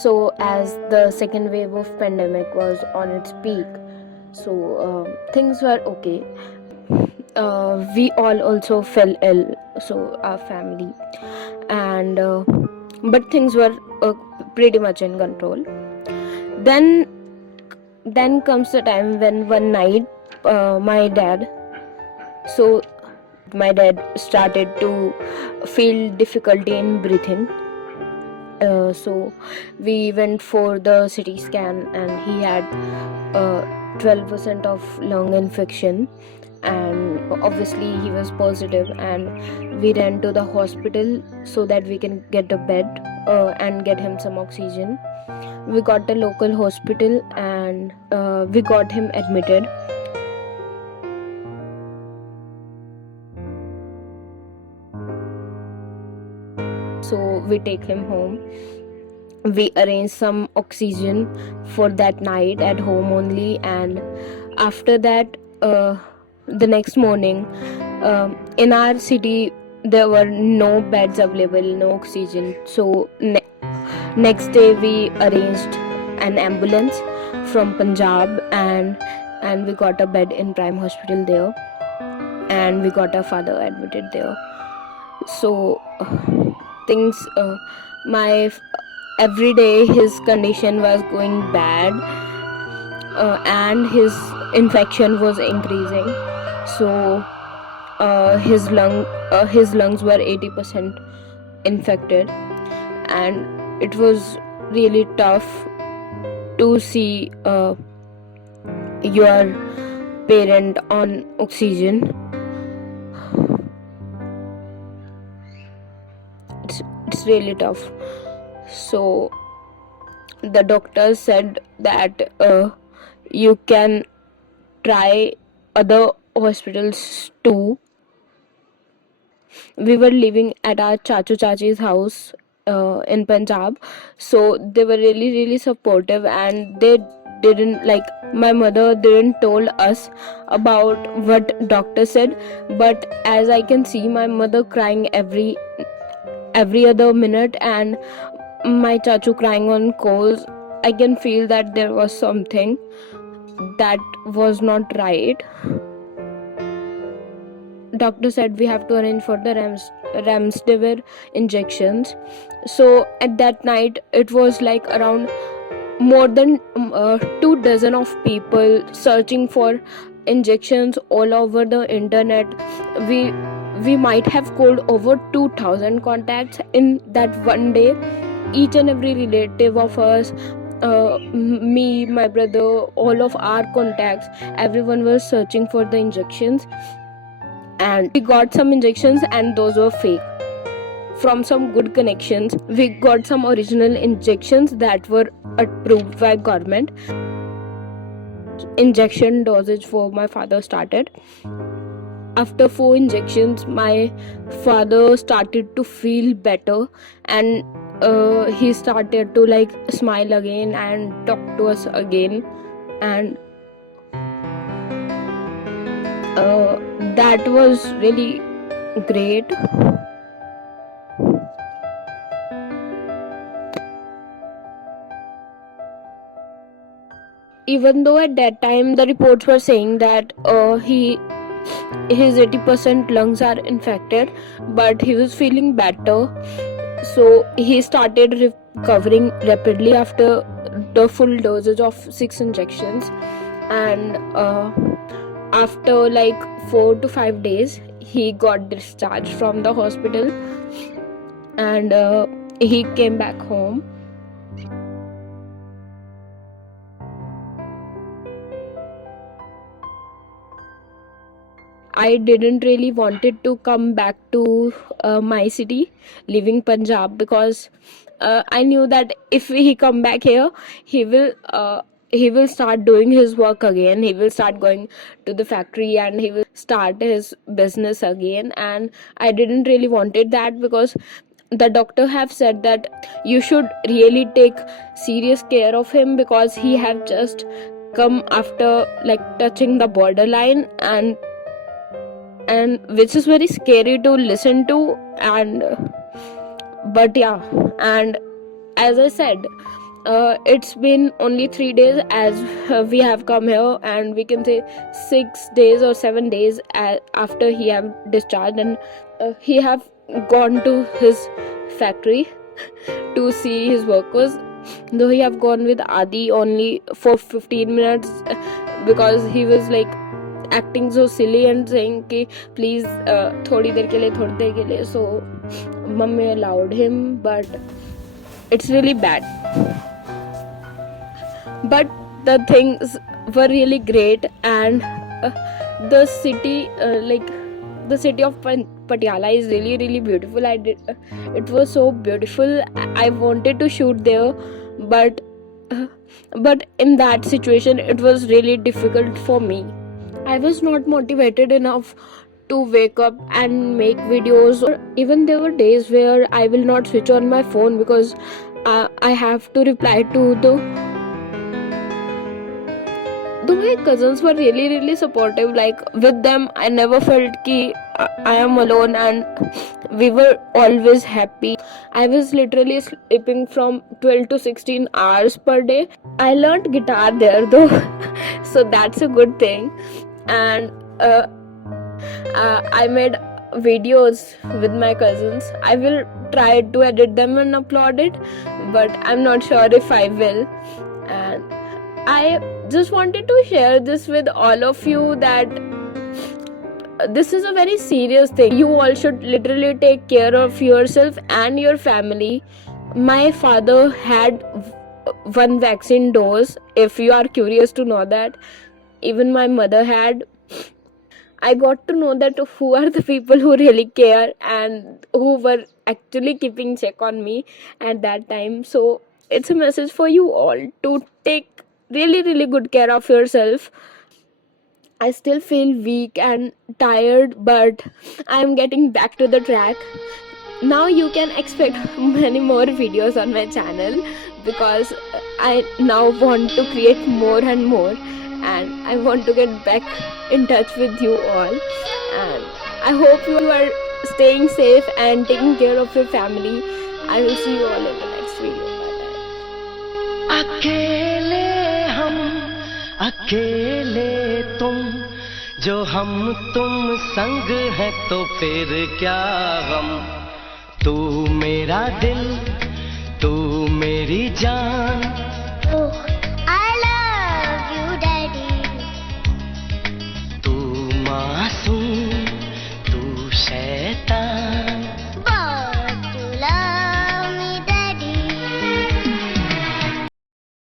So as the second wave of pandemic was on its peak, so things were okay. We all also fell ill, so our family, and but things were pretty much in control. Then then comes the time when one night, my dad so my dad started to feel difficulty in breathing. So we went for the CT scan, and he had 12% of lung infection, and obviously he was positive, and we ran to the hospital so that we can get a bed and get him some oxygen. We got a local hospital, and we got him admitted. So we take him home. We arrange some oxygen for that night at home only, and after that, the next morning, in our city there were no beds available, no oxygen. So next day we arranged an ambulance from Punjab, and we got a bed in Prime Hospital there, and we got our father admitted there. So things my every day his condition was going bad, and his infection was increasing. So his lungs were 80% infected, and it was really tough to see your parent on oxygen. It's really tough. So the doctor said that you can try other hospitals too. We were living at our chachu chachi's house in Punjab, so they were really supportive, and they didn't, like, my mother didn't told us about what doctor said, but as I can see my mother crying every other minute, and my chachu crying on calls, I can feel that there was something that was not right. Doctor said we have to arrange for the Remdesivir injections. So at that night it was like around more than 2 dozen of people searching for injections all over the internet. We might have called over 2000 contacts in that one day. Each and every relative of us, me, my brother, all of our contacts, everyone was searching for the injections, and we got some injections and those were fake. From some good connections we got some original injections that were approved by government. Injection dosage for my father started. After 4 injections my father started to feel better, and he started to like smile again and talk to us again, and that was really great. Even though at that time the reports were saying that his 80% lungs are infected, but he was feeling better. So he started recovering rapidly after the full dosage of 6 injections, and after like 4 to 5 days he got discharged from the hospital, and he came back home. I didn't really wanted to come back to my city, leaving Punjab, because I knew that if he come back here, he will start doing his work again. He will start going to the factory and he will start his business again. And I didn't really wanted that, because the doctor have said that you should really take serious care of him, because he have just come after like touching the borderline, and which is very scary to listen to. And but yeah, and as I said, It's been only 3 days as we have come here, and we can say 6 days or 7 days after he have discharged, and he have gone to his factory to see his workers. Though he have gone with Adi only for 15 minutes because he was like acting so silly and saying कि please थोड़ी देर के लिए, so mummy allowed him, but it's really bad. But the things were really great, and the city the city of Patiala is really really beautiful. It was so beautiful. I wanted to shoot there, but in that situation it was really difficult for me. I was not motivated enough to wake up and make videos. Even there were days where I will not switch on my phone because I have to reply to though my cousins were really really supportive. Like with them I never felt ki I am alone, and we were always happy. I was literally sleeping from 12 to 16 hours per day. I learned guitar there though so that's a good thing. And I made videos with my cousins. I will try to edit them and upload it, but I'm not sure if I will. And I just wanted to share this with all of you, that this is a very serious thing. You all should literally take care of yourself and your family. My father had one vaccine dose, if you are curious to know that. Even my mother had. I got to know that who are the people who really care and who were actually keeping check on me at that time. So it's a message for you all to take really really good care of yourself. I still feel weak and tired, but I'm getting back to the track. Now you can expect many more videos on my channel because I now want to create more and more, and I want to get back in touch with you all. And I hope you are staying safe and taking care of your family. I will see you all in the next video. Bye bye. अकेले हम अकेले तुम, जो हम तुम संग है तो फिर क्या गम। तू मेरा दिल, तू मेरी जान।